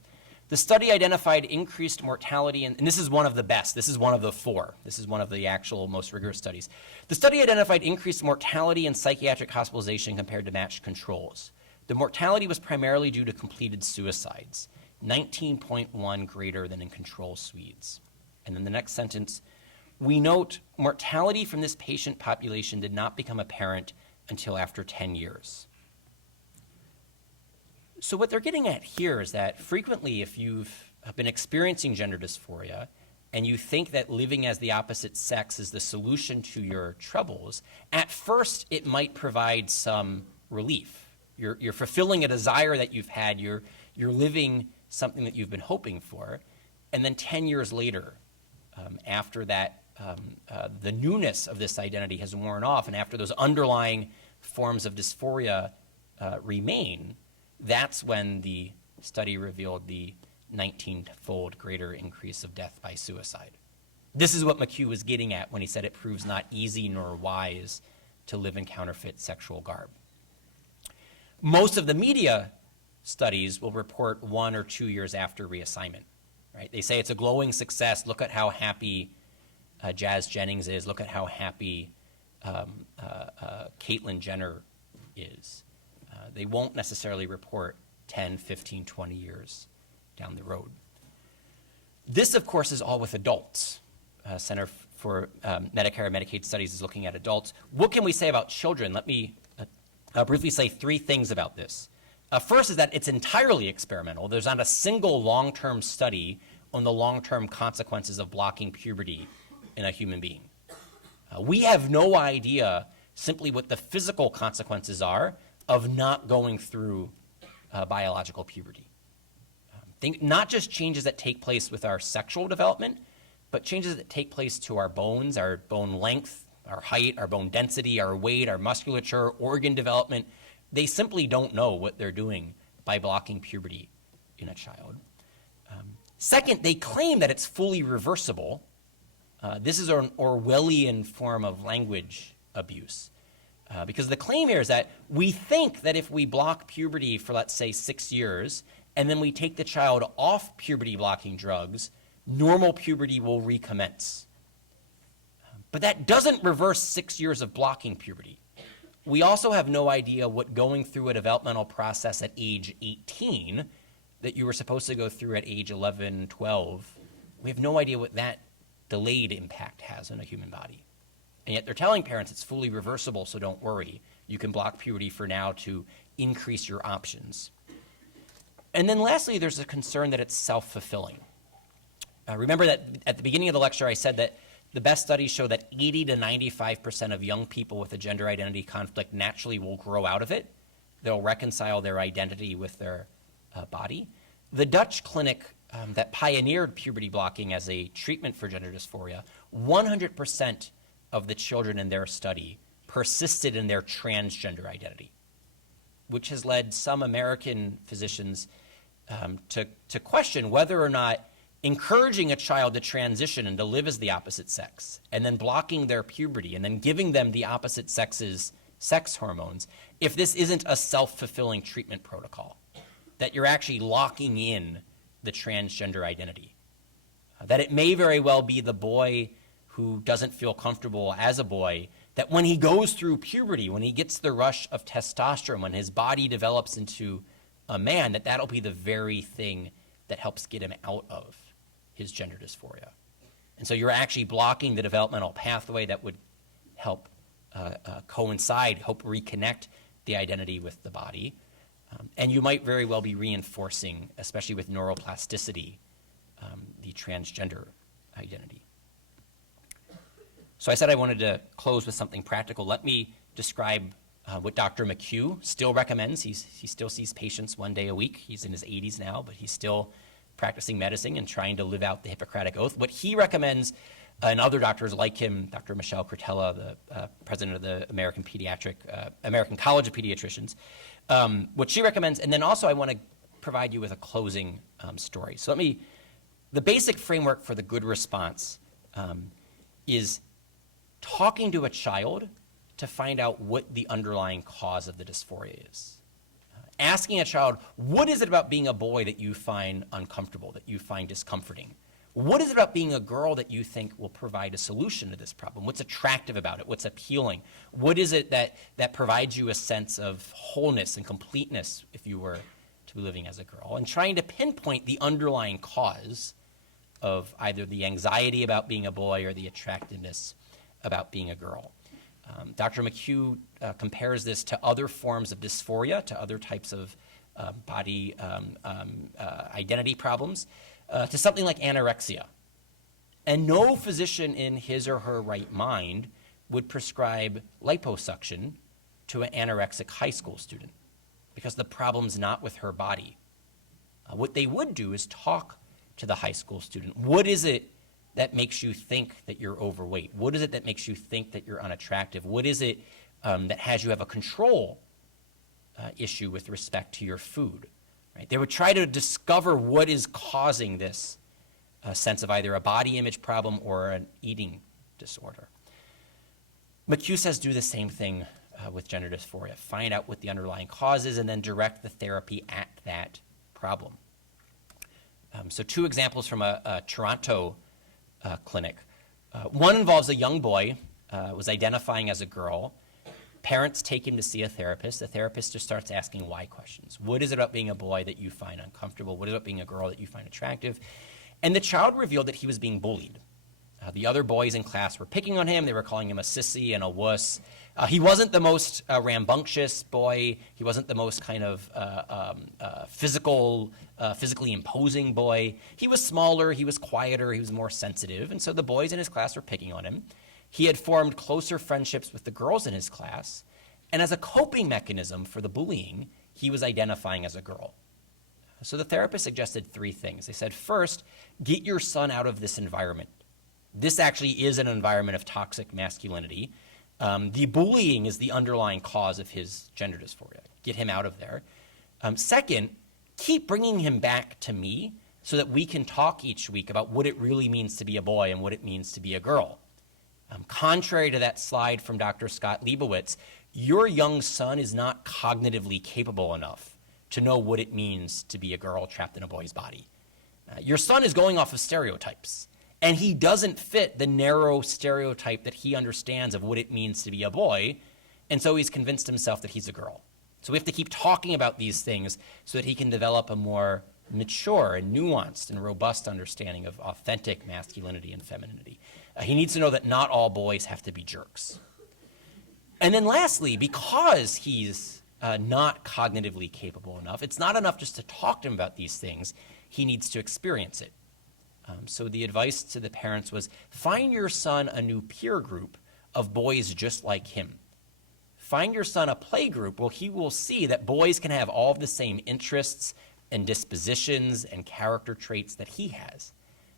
The study identified increased mortality, and this is one of the best. This is one of the 4. This is one of the actual most rigorous studies. The study identified increased mortality and psychiatric hospitalization compared to matched controls. The mortality was primarily due to completed suicides, 19.1 greater than in control Swedes. And then the next sentence, we note mortality from this patient population did not become apparent until after 10 years. So what they're getting at here is that frequently if you've been experiencing gender dysphoria and you think that living as the opposite sex is the solution to your troubles, at first it might provide some relief. You're fulfilling a desire that you've had, you're living something that you've been hoping for, and then 10 years later, after that, the newness of this identity has worn off, and after those underlying forms of dysphoria remain, that's when the study revealed the 19-fold greater increase of death by suicide. This is what Mchugh was getting at when he said it proves not easy nor wise to live in counterfeit sexual garb. Most of the media studies will report 1 or 2 years after reassignment, right? They say it's a glowing success. Look at how happy Jazz Jennings is. Look at how happy Caitlyn Jenner is. They won't necessarily report 10, 15, 20 years down the road. This, of course, is all with adults. Center for Medicare and Medicaid Studies is looking at adults. What can we say about children? Let me briefly say 3 things about this. First is that it's entirely experimental. There's not a single long-term study on the long-term consequences of blocking puberty in a human being. We have no idea simply what the physical consequences are of not going through biological puberty. Think not just changes that take place with our sexual development, but changes that take place to our bones, our bone length, our height, our bone density, our weight, our musculature, organ development. They simply don't know what they're doing by blocking puberty in a child. Second, they claim that it's fully reversible. This is an Orwellian form of language abuse. Because the claim here is that we think that if we block puberty for, let's say, 6 years, and then we take the child off puberty-blocking drugs, normal puberty will recommence. But that doesn't reverse 6 years of blocking puberty. We also have no idea what going through a developmental process at age 18 that you were supposed to go through at age 11, 12, we have no idea what that delayed impact has on a human body. And yet they're telling parents it's fully reversible, so don't worry. You can block puberty for now to increase your options. And then lastly, there's a concern that it's self-fulfilling. Remember that at the beginning of the lecture I said that the best studies show that 80 to 95% of young people with a gender identity conflict naturally will grow out of it. They'll reconcile their identity with their body. The Dutch clinic that pioneered puberty blocking as a treatment for gender dysphoria, 100% of the children in their study persisted in their transgender identity, which has led some American physicians to question whether or not encouraging a child to transition and to live as the opposite sex, and then blocking their puberty, and then giving them the opposite sex's sex hormones, if this isn't a self-fulfilling treatment protocol, that you're actually locking in the transgender identity. That it may very well be the boy who doesn't feel comfortable as a boy, that when he goes through puberty, when he gets the rush of testosterone, when his body develops into a man, that that'll be the very thing that helps get him out of his gender dysphoria. And so you're actually blocking the developmental pathway that would help coincide, help reconnect the identity with the body. And you might very well be reinforcing, especially with neuroplasticity, the transgender identity. So I said I wanted to close with something practical. Let me describe What Dr. Mchugh still recommends, he still sees patients 1 day a week. He's in his 80s now, but he's still practicing medicine and trying to live out the Hippocratic Oath. What he recommends, and other doctors like him, Dr. Michelle Cretella, the president of the American College of Pediatricians, what she recommends, and then also I want to provide you with a closing story. So the basic framework for the good response is talking to a child to find out what the underlying cause of the dysphoria is. Asking a child, what is it about being a boy that you find uncomfortable, that you find discomforting? What is it about being a girl that you think will provide a solution to this problem? What's attractive about it? What's appealing? What is it that provides you a sense of wholeness and completeness if you were to be living as a girl? And trying to pinpoint the underlying cause of either the anxiety about being a boy or the attractiveness about being a girl. Dr. Mchugh compares this to other forms of dysphoria, to other types of body identity problems, to something like anorexia. And no physician in his or her right mind would prescribe liposuction to an anorexic high school student because the problem's not with her body. What they would do is talk to the high school student. What is it that makes you think that you're overweight? What is it that makes you think that you're unattractive? What is it that has you have a control issue with respect to your food? Right? They would try to discover what is causing this sense of either a body image problem or an eating disorder. Mchugh says do the same thing with gender dysphoria. Find out what the underlying cause is and then direct the therapy at that problem. So 2 examples from a Toronto clinic. One involves a young boy, was identifying as a girl. Parents take him to see a therapist. The therapist just starts asking why questions. What is it about being a boy that you find uncomfortable? What is it about being a girl that you find attractive? And the child revealed that he was being bullied. The other boys in class were picking on him. They were calling him a sissy and a wuss. He wasn't the most rambunctious boy. He wasn't the most kind of physically imposing boy. He was smaller. He was quieter. He was more sensitive. And so the boys in his class were picking on him. He had formed closer friendships with the girls in his class. And as a coping mechanism for the bullying, he was identifying as a girl. So the therapist suggested 3 things. They said, first, get your son out of this environment. This actually is an environment of toxic masculinity. The bullying is the underlying cause of his gender dysphoria. Get him out of there. Second, keep bringing him back to me so that we can talk each week about what it really means to be a boy and what it means to be a girl. Contrary to that slide from Dr. Scott Leibowitz, your young son is not cognitively capable enough to know what it means to be a girl trapped in a boy's body. Your son is going off of stereotypes. And he doesn't fit the narrow stereotype that he understands of what it means to be a boy, and so he's convinced himself that he's a girl. So we have to keep talking about these things so that he can develop a more mature and nuanced and robust understanding of authentic masculinity and femininity. He needs to know that not all boys have to be jerks. And then lastly, because he's not cognitively capable enough, it's not enough just to talk to him about these things. He needs to experience it. So the advice to the parents was, find your son a new peer group of boys just like him. Find your son a play group where he will see that boys can have all of the same interests and dispositions and character traits that he has,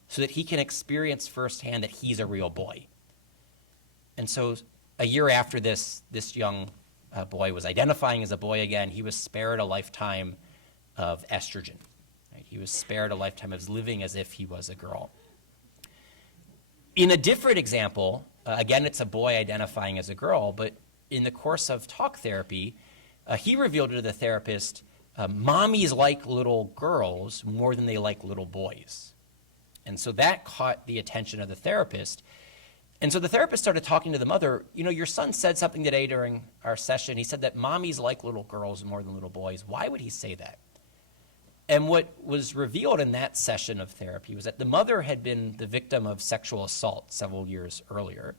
so that he can experience firsthand that he's a real boy. And so a year after this young boy was identifying as a boy again, he was spared a lifetime of estrogen. He was spared a lifetime of living as if he was a girl. In a different example, again, it's a boy identifying as a girl, but in the course of talk therapy, he revealed to the therapist, mommies like little girls more than they like little boys. And so that caught the attention of the therapist. And so the therapist started talking to the mother, your son said something today during our session. He said that mommies like little girls more than little boys. Why would he say that? And what was revealed in that session of therapy was that the mother had been the victim of sexual assault several years earlier,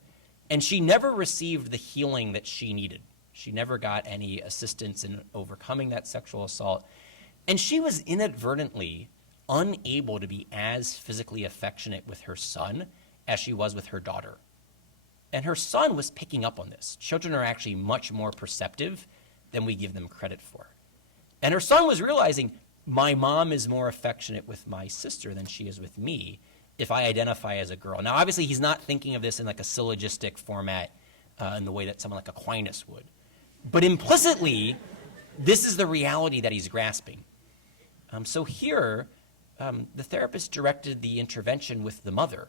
and she never received the healing that she needed. She never got any assistance in overcoming that sexual assault, and she was inadvertently unable to be as physically affectionate with her son as she was with her daughter. And her son was picking up on this. Children are actually much more perceptive than we give them credit for. And her son was realizing, my mom is more affectionate with my sister than she is with me if I identify as a girl. Now, obviously, he's not thinking of this in like a syllogistic format in the way that someone like Aquinas would. But implicitly, this is the reality that he's grasping. So here, the therapist directed the intervention with the mother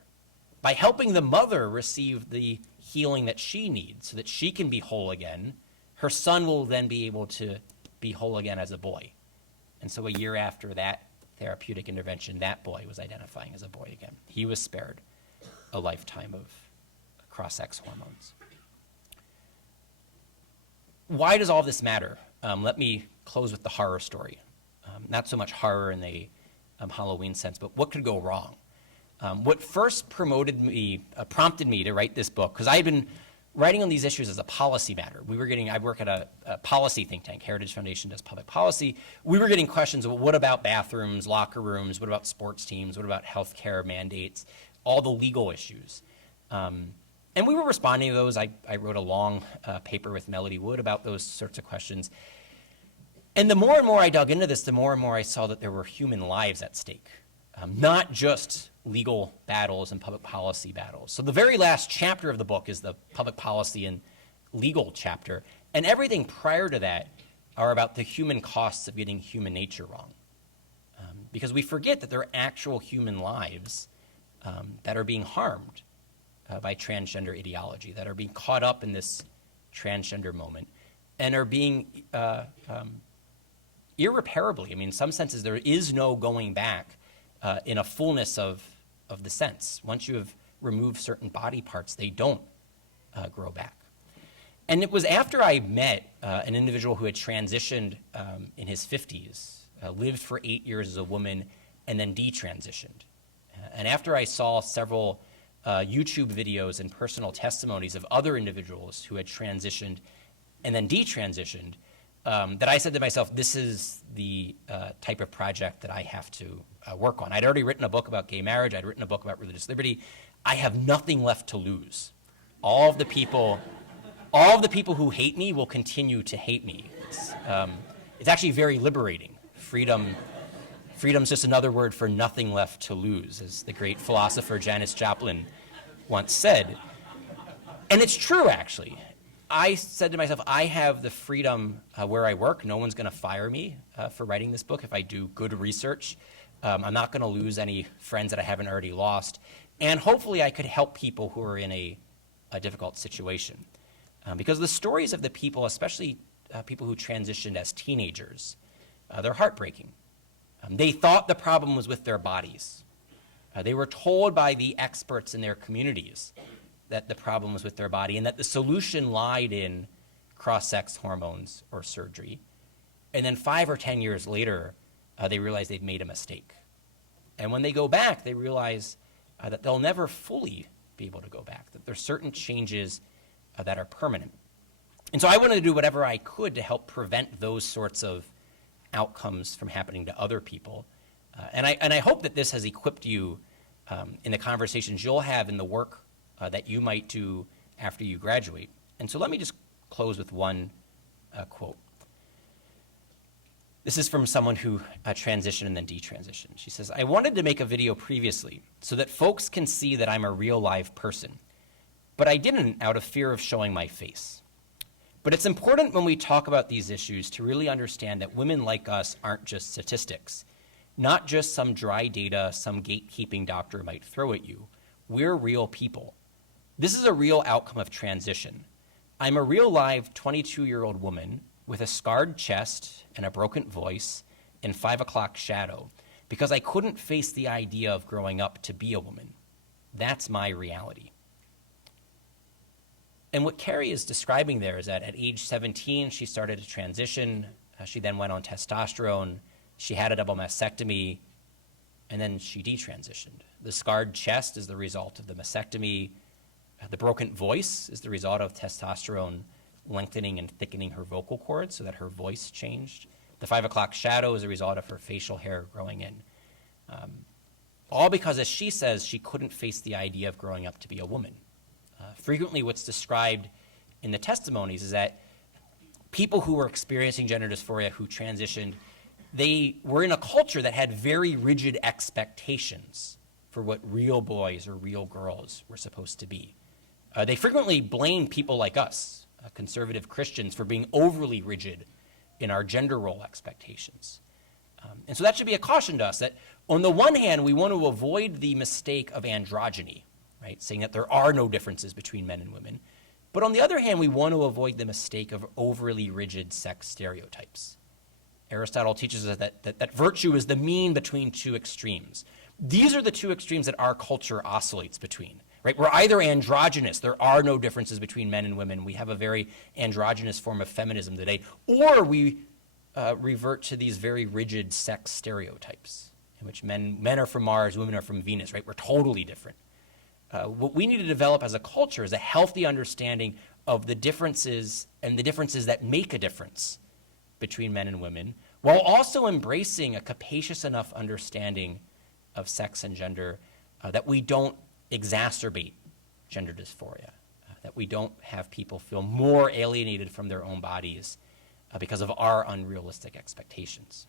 by helping the mother receive the healing that she needs so that she can be whole again. Her son will then be able to be whole again as a boy. And so a year after that therapeutic intervention, that boy was identifying as a boy again. He was spared a lifetime of cross-sex hormones. Why does all this matter? Let me close with the horror story. Not so much horror in the Halloween sense, but what could go wrong? What first prompted me to write this book, because I had been writing on these issues as a policy matter. I work at a policy think tank. Heritage Foundation does public policy. We were getting questions of, what about bathrooms, locker rooms? What about sports teams? What about healthcare mandates? All the legal issues. And we were responding to those. I wrote a long paper with Melody Wood about those sorts of questions. And the more and more I dug into this, the more and more I saw that there were human lives at stake, not just legal battles and public policy battles. So the very last chapter of the book is the public policy and legal chapter. And everything prior to that are about the human costs of getting human nature wrong. Because we forget that there are actual human lives that are being harmed by transgender ideology, that are being caught up in this transgender moment and are being irreparably, in some senses, there is no going back in a fullness of the sense. Once you have removed certain body parts, they don't grow back. And it was after I met an individual who had transitioned in his 50s, lived for 8 years as a woman, and then detransitioned. And after I saw several YouTube videos and personal testimonies of other individuals who had transitioned and then detransitioned, that I said to myself, this is the type of project that I have to work on. I'd already written a book about gay marriage. I'd written a book about religious liberty. I have nothing left to lose. All of the people who hate me will continue to hate me. It's actually very liberating. Freedom's just another word for nothing left to lose, as the great philosopher Janis Joplin once said. And it's true, actually. I said to myself, I have the freedom where I work. No one's going to fire me for writing this book if I do good research. I'm not going to lose any friends that I haven't already lost. And hopefully I could help people who are in a difficult situation. Because the stories of the people, especially people who transitioned as teenagers, they're heartbreaking. They thought the problem was with their bodies. They were told by the experts in their communities that the problem was with their body and that the solution lied in cross-sex hormones or surgery. And then 5 or 10 years later, they realize they've made a mistake. And when they go back, they realize that they'll never fully be able to go back, that there's certain changes that are permanent. And so I wanted to do whatever I could to help prevent those sorts of outcomes from happening to other people. And I hope that this has equipped you in the conversations you'll have in the work that you might do after you graduate. And so let me just close with one quote. This is from someone who transitioned and then detransitioned. She says, I wanted to make a video previously so that folks can see that I'm a real live person, but I didn't out of fear of showing my face. But it's important when we talk about these issues to really understand that women like us aren't just statistics, not just some dry data some gatekeeping doctor might throw at you. We're real people. This is a real outcome of transition. I'm a real live 22-year-old woman with a scarred chest and a broken voice and 5 o'clock shadow because I couldn't face the idea of growing up to be a woman. That's my reality. And what Carrie is describing there is that at age 17, she started to transition. She then went on testosterone. She had a double mastectomy, and then she detransitioned. The scarred chest is the result of the mastectomy. The broken voice is the result of testosterone lengthening and thickening her vocal cords so that her voice changed. The 5 o'clock shadow is a result of her facial hair growing in. All because, as she says, she couldn't face the idea of growing up to be a woman. Frequently what's described in the testimonies is that people who were experiencing gender dysphoria who transitioned, they were in a culture that had very rigid expectations for what real boys or real girls were supposed to be. They frequently blame people like us, conservative Christians, for being overly rigid in our gender role expectations. And so that should be a caution to us that on the one hand, we want to avoid the mistake of androgyny, right? Saying that there are no differences between men and women. But on the other hand, we want to avoid the mistake of overly rigid sex stereotypes. Aristotle teaches us that virtue is the mean between two extremes. These are the two extremes that our culture oscillates between, right? We're either androgynous, there are no differences between men and women, we have a very androgynous form of feminism today, or we revert to these very rigid sex stereotypes in which men are from Mars, women are from Venus, right? We're totally different. What we need to develop as a culture is a healthy understanding of the differences and the differences that make a difference between men and women, while also embracing a capacious enough understanding of sex and gender that we don't exacerbate gender dysphoria, that we don't have people feel more alienated from their own bodies because of our unrealistic expectations.